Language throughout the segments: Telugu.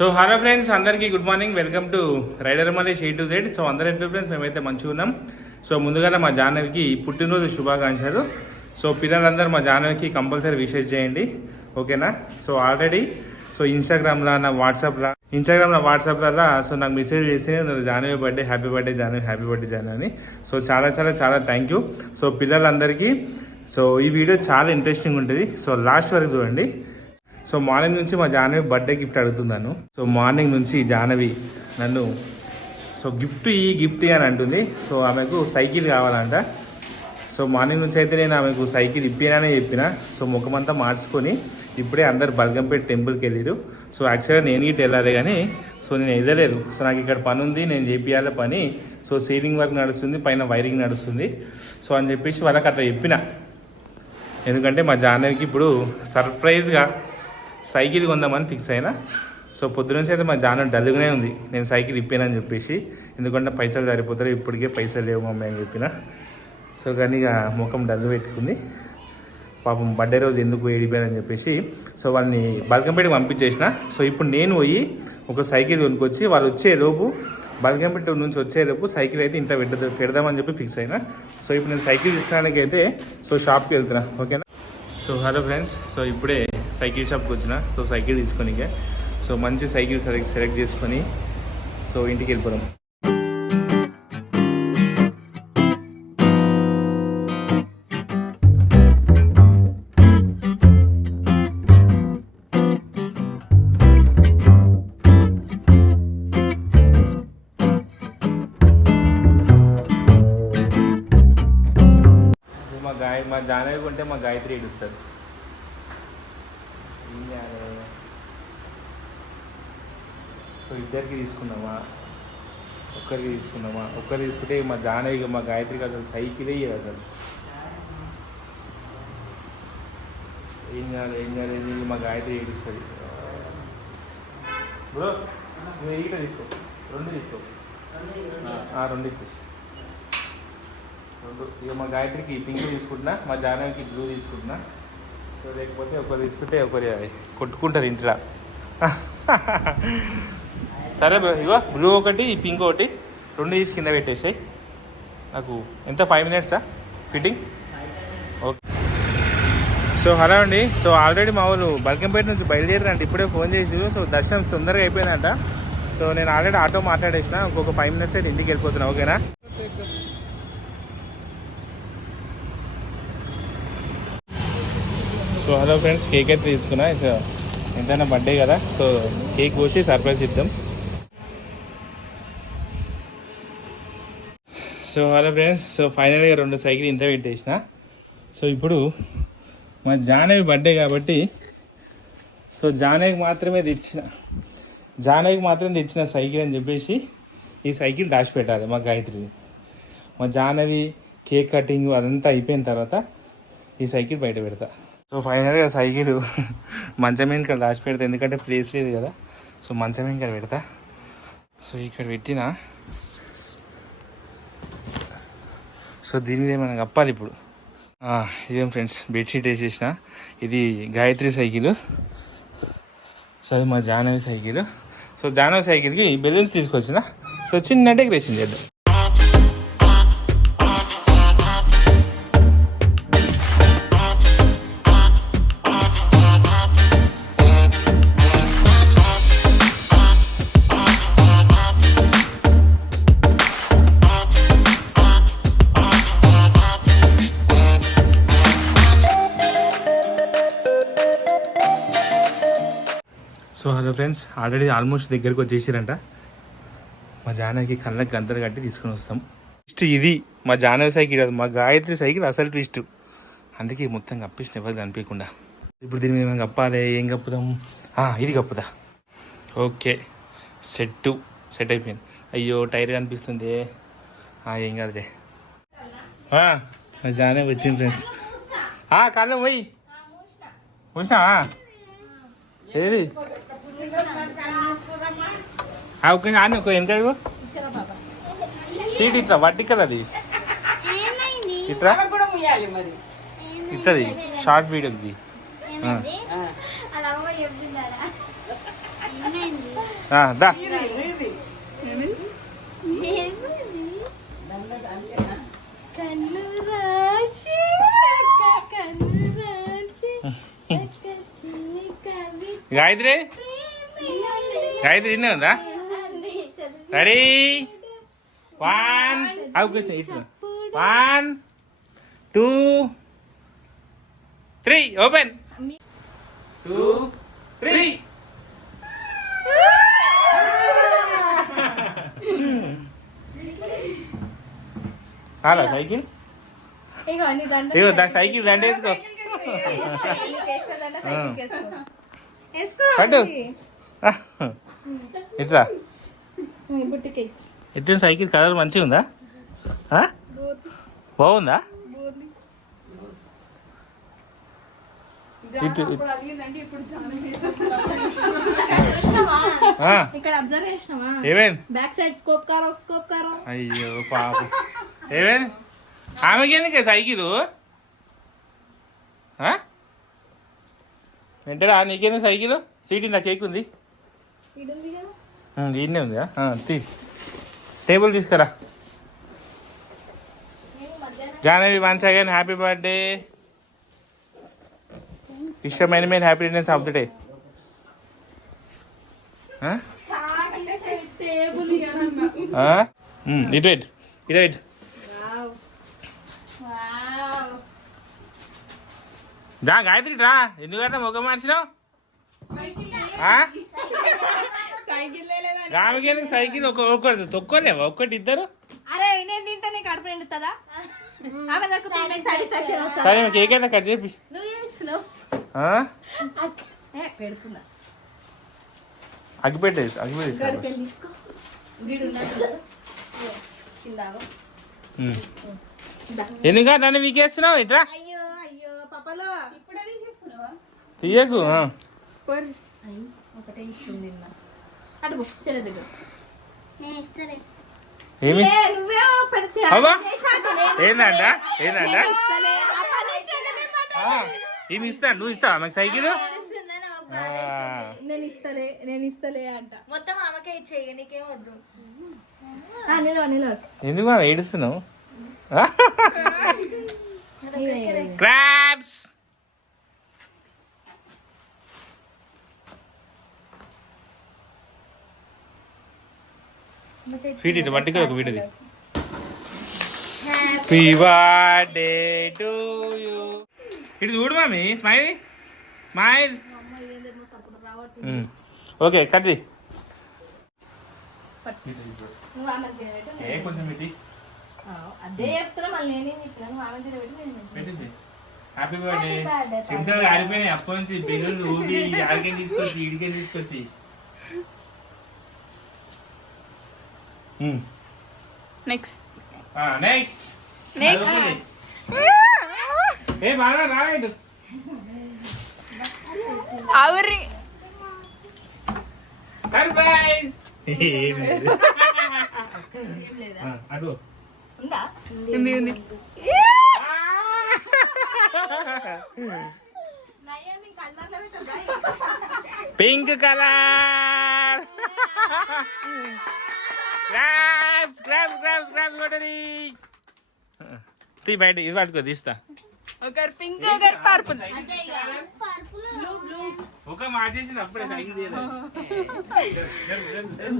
సో హలో ఫ్రెండ్స్, అందరికీ good morning. Welcome to rider Malesh A to Z. So అందరూ ఎట్లా ఫ్రెండ్స్, మేమైతే మంచిగా ఉన్నాం. సో ముందుగా మా జాహ్నవికి పుట్టినరోజు శుభాకాంక్షలు. సో పిల్లలందరూ మా జాహ్నవికి కంపల్సరీ విషెస్ చేయండి, ఓకేనా? సో ఆల్రెడీ ఇన్స్టాగ్రామ్లో నా వాట్సాప్లో సో నాకు మెసేజ్ చేసి Jahnavi birthday, happy birthday Jahnavi, happy birthday Jahnavi అని. సో చాలా చాలా చాలా థ్యాంక్ యూ. సో పిల్లలందరికీ సో ఈ వీడియో చాలా ఇంట్రెస్టింగ్ ఉంటుంది. సో లాస్ట్ వరకు చూడండి. సో మార్నింగ్ నుంచి మా జాహ్నవి బర్త్డే గిఫ్ట్ అడుగుతున్నాను. సో మార్నింగ్ నుంచి జాహ్నవి నన్ను గిఫ్ట్ అని అంటుంది. సో ఆమెకు సైకిల్ కావాలంట. సో మార్నింగ్ నుంచి అయితే నేను ఆమెకు సైకిల్ ఇప్పినానే చెప్పిన. సో ముఖమంతా మార్చుకొని ఇప్పుడే అందరు బల్గంపేట టెంపుల్కి వెళ్ళారు. సో యాక్చువల్గా నేను ఇటు వెళ్ళాలి కానీ నేను వెళ్ళలేదు. సో నాకు ఇక్కడ పని ఉంది, నేను చేపియాలి పని. సో సీలింగ్ వర్క్ నడుస్తుంది, పైన వైరింగ్ నడుస్తుంది. సో అని చెప్పేసి వాళ్ళకి అట్లా చెప్పిన. ఎందుకంటే మా జాహ్నవికి ఇప్పుడు సర్ప్రైజ్గా సైకిల్ కొందామని ఫిక్స్ అయినా. సో పొద్దునుంచి అయితే మా జాహ్నవి డల్గానే ఉంది, నేను సైకిల్ ఇప్పానని చెప్పేసి. ఎందుకంటే పైసలు సరిపోతారు, ఇప్పటికే పైసలు లేవు మమ్మీ అని చెప్పిన. సో కానీ ఇక ముఖం డల్లు పెట్టుకుంది. పాపం బర్త్డే రోజు ఎందుకు ఏడిపోయానని చెప్పేసి సో వాళ్ళని బల్కంపేటకి పంపించేసిన. సో ఇప్పుడు నేను పోయి ఒక సైకిల్ కొనుక్కొచ్చి వాళ్ళు వచ్చేలోపు, బల్కంపేట నుంచి వచ్చేలోపు సైకిల్ అయితే ఇంట్లో పెడదామని చెప్పి ఫిక్స్ అయినా. సో ఇప్పుడు నేను సైకిల్ తీసుకోవడానికి అయితే షాప్కి వెళ్తున్నా, ఓకేనా? సో హలో ఫ్రెండ్స్, సో ఇప్పుడే సైకిల్ షాప్కి వచ్చిన. సో సైకిల్ తీసుకొని సో మంచి సైకిల్ సెలెక్ట్ చేసుకొని సో ఇంటికి వెళ్ళిపోదాం. మా జాహ్నవి కొంటే మా గాయత్రి ఏడుస్తారు. సో ఇద్దరికి తీసుకున్నామా, ఒక్కరికి తీసుకున్నామా? ఒక్కరికి తీసుకుంటే మా జాహ్నవి మా గాయత్రికి అసలు సైకిలే అసలు ఏం కాదు మా గాయత్రి ఏడుస్తుంది. బ్రో నువ్వు ఈట తీసుకో, రెండు ఇచ్చేసి రెండు. ఇక మా గాయత్రికి పింక్ తీసుకుంటున్నా, మా జాహ్నవికి బ్లూ తీసుకుంటున్నా. సో లేకపోతే ఒకరు తీసుకుంటే ఒకరి కొట్టుకుంటారు ఇంట్లో. సరే ఇగో బ్లూ ఒకటి, పింక్ ఒకటి, రెండు తీసి కింద పెట్టేసాయి. నాకు ఎంత 5 minutes fitting? Okay. So hello అండి. సో ఆల్రెడీ మా వాళ్ళు బల్కంపేట నుంచి బయలుదేరారంటే ఇప్పుడే ఫోన్ చేసి. సో దర్శనం తొందరగా అయిపోయిందంట. సో నేను ఆల్రెడీ ఆటో మాట్లాడేసిన, ఇంకొక 5 minutes అయితే ఇంటికి వెళ్ళిపోతున్నా, ఓకేనా? సో హలో ఫ్రెండ్స్, కేక్ అయితే తీసుకున్నా. ఎంతైనా బర్త్డే కదా, సో కేక్ కోసి సర్ప్రైజ్ ఇద్దాం. సో హలో ఫ్రెండ్స్, సో ఫైనల్గా 2 సైకిల్ ఇంత పెట్టేసిన. సో ఇప్పుడు మా జాహ్నవి బర్త్డే కాబట్టి సో జాహ్నవికి మాత్రం తెచ్చిన సైకిల్ అని చెప్పేసి ఈ సైకిల్ దాచి పెట్టాలి మా గాయత్రి. మా జాహ్నవి కేక్ కటింగ్ అదంతా అయిపోయిన తర్వాత ఈ సైకిల్ బయట పెడతా. సో ఫైనల్గా సైకిల్ మంచం వెనక దాచి పెడతా, ఎందుకంటే ప్లేస్ లేదు కదా. సో మంచం వెనక పెడతా. సో ఇక్కడ పెట్టిన. సో దీని మీద మనం కప్పాలి ఇప్పుడు. ఇదేం ఫ్రెండ్స్, బెడ్షీట్ వేసేసిన. ఇది గాయత్రి సైకిల్. సో అది మా జాహ్నవి సైకిల్. సో జాహ్నవి సైకిల్కి బెలూన్స్ తీసుకొచ్చిన. సో చిన్న డెకరేషన్ చేద్దాం. సో హలో ఫ్రెండ్స్, ఆల్మోస్ట్ దగ్గరకు వచ్చేసారంట. మా జాహ్నవికి కళ్ళకి గంతలు కట్టి తీసుకొని వస్తాం. ట్విస్ట్ ఇది మా జాహ్నవి సైకిల్, మా గాయత్రి సైకిల్ అసలు ట్విస్ట్. అందుకే మొత్తం కప్పేసిన, ఎవరు కనిపించకుండా. ఇప్పుడు దీని మీద మేము కప్పాలి. ఏం కప్పుదాం? ఇది కప్పుదా. ఓకే, సెట్ అయిపోయింది. అయ్యో టైర్ కనిపిస్తుంది. ఏం కాదులే. మా జాహ్నవి వచ్చింది ఫ్రెండ్స్. కాళ్ళు పోయి వచ్చినా ఏది ఒక వెనక సీట్ ఇట్లా వర్టికల్, అది ఇట్లా ఇట్లది షార్ట్ వీడియోకి. దా గాయత్రి గాయత్రి ఇన్నే ఉందా రెడీ 1 1 2 3 ఓపెన్ 2 3 చాలా సైకిల్ ఇగో దా సైకిల్ దండేసుకో పట్టు ఇట్లా ఇట్లా సైకిల్ కలర్ మంచిగా ఉందా బాగుందా ఏమేం బ్యాక్ సైడ్ స్కోప్ కారో అయ్యో పాప ఏమేం ఆమెకి ఎందుకే సైకిల్ వెంటనే నీకేంది సైకిల్ సీట్ ఇందా కేక్ ఉంది దీన్నే ఉందా టేబుల్ తీసుకురా Jahnavi once again happy birthday wish many many happiness of the day ఇటు వెయిట్ ఇటు వెయిట్ రా గాయత్రి రా ఎందుకంటే మొగ్గ మార్చినావు రామకి సైకిల్ ఒకటి తొక్కోలేవా ఒక్కటి ఇద్దరు సరే కేక్ అయితే కట్ చేపి అగ్గిపెట్టేది ఎందుకంటే నన్ను వీకేస్తున్నావు ఇట్లా తీయకు ఏమి ఏందంట ఏమి ఇస్తాను నువ్వు ఇస్తావా మాకు సైకిల్ నేను ఇస్తలే అంట మొత్తం ఆమెకే ఇచ్చేయి నీకేం వద్దు ఎందుకు మనం ఏడుస్తున్నావు క్లాప్స్ స్వీట్ ఇటు మట్టికి ఒక వీడియోది హ్యాపీ బర్త్డే టు యూ ఇటు చూడు మామి స్మైల్ స్మైల్ ఓకే కట్ చేయి కొంచెం పెట్టి అదే చెప్తున్నా మళ్ళీ నేనేం చెప్పినాను హ్యాపీ బర్త్డే చింతలు ఆడిపోయినాయి అప్పటి నుంచి బెలూన్ ఊపి ఆడికే తీసుకొచ్చి ఇడికే తీసుకొచ్చి నెక్స్ట్ నెక్స్ట్ నెక్స్ట్ ఏ బాగా రావేండు అవురి సర్ప్రైజ్ అదో ఉంది ఉంది పింక్ కలర్ గ్రాబ్స్ గ్రాబ్స్ గ్రాబ్స్ గ్రాబ్స్ కొట్టది తీ బయట ఇది పట్టుకో తీస్తా ఒకరు పింక్ ఒకరు పర్పుల్ ఒక మార్చేసింది అప్పుడే సైకిల్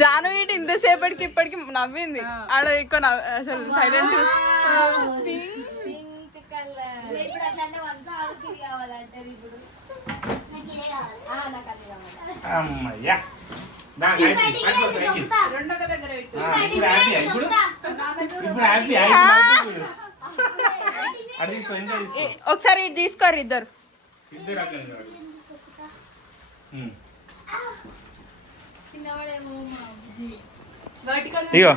జాను ఇటు ఇంతసేపటికి ఇప్పటికి నవ్వింది ఆడ ఎక్కువ అసలు సైలెంట్ పింక్ కలర్ ఇప్పుడు అట్లనే వంద ఆవుకి కావాలంటే ఇప్పుడు నాకు అది కావాలి అమ్మయ్యా రెండొక దగ్గర పెట్టు ఒకసారి ఇటు తీసుకోరు ఇద్దరు ఇగో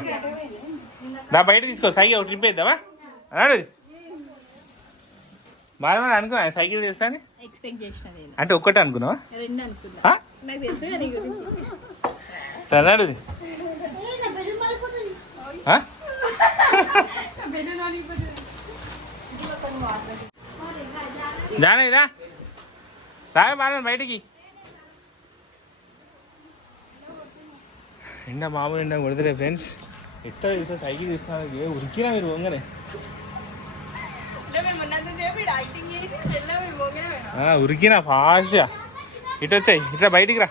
దా బయట తీసుకో సైకిల్ ఒకటి ట్రిప్ వేద్దామా అన్నాడు బాగా అనుకున్నా సైకిల్ చేస్తాను ఎక్స్పెక్ట్ చేసిన అంటే ఒక్కటే అనుకున్నావా రెండు అనుకున్నా నాకు తెలుసు నీ గురించి సరే జానా ఇదా రావే బాగా బయటికి ఎండ మామూలు ఎండ కొడతలే ఫ్రెండ్స్. ఎట్లా ఇట్లా సైకిల్ తీసుకున్నా ఉరికినా మీరు పోగానే ఉరికినా ఫాస్ట్గా. ఇటు వచ్చాయి, ఇట్లా బయటికి రా,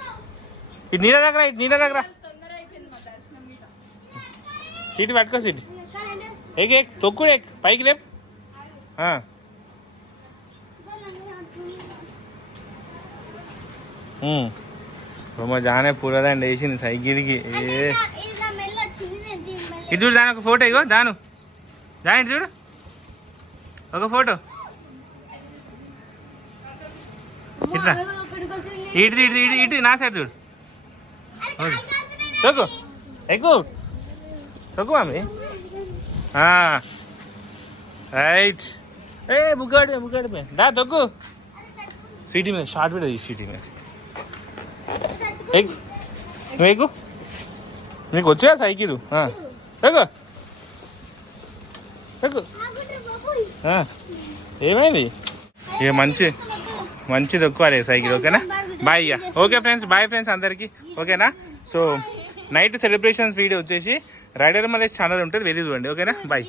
ఇటు నీళ్ళ దగ్గర, ఇటు నీళ్ళ దగ్గర. సీటు పట్టుకో, సీటు ఎగ్ ఎగ్ తొక్కు ఎగ్ పైకి లేపు. మా జానే పూలదండి వేసింది సైకిల్కి. ఇటు చూడు దాని ఒక ఫోటో, ఇగో దాను దాని చూడు ఒక ఫోటో. ఇట్లా ఇటు ఇటు ఇటు ఇటు నా సైడ్ చూడు. తొక్కు ఎక్కువ తొక్కు మమ్మీ. రైట్. ఏ బుగ్గాడు పోయి దా తొక్కు. సీటీ మీద షార్ట్ వీడియో తీసి సీటీ మీద ఎగ్. నువ్వు ఎగ్గు, నీకు వచ్చా సైకిల్ ఎగ్గు ఎగ్గు. ఏమైంది ఇక మంచి దొక్కాలి సైకిల్. ఓకేనా, బాయ్. ఇక ఓకే ఫ్రెండ్స్, బాయ్ ఫ్రెండ్స్ అందరికీ. ఓకేనా. సో నైట్ సెలబ్రేషన్స్ వీడియో వచ్చేసి రైడర్ మలేష్ ఛానల్ ఉంటుంది, వెళ్ళి చూడండి. ఓకేనా, బాయ్.